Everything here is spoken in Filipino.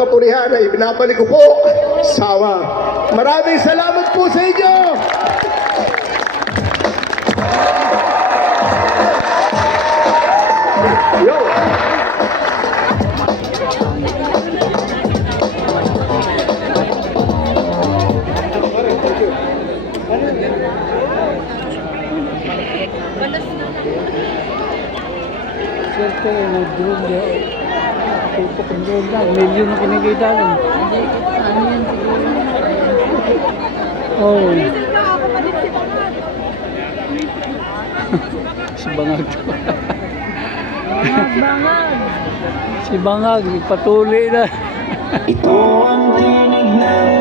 kapurihan ay binabalik ko po sa Ama. Maraming salamat po sa inyo. Yo. Siyempre, nag-drone niya. Tutok ang drone lang. Milyon na kinakita lang. Ano yan siguro? Oo. Diesel ka ako pa din si Bangag. Si Bangag. Bangag. Si Bangag, patuloy na. Ito ang tinig ng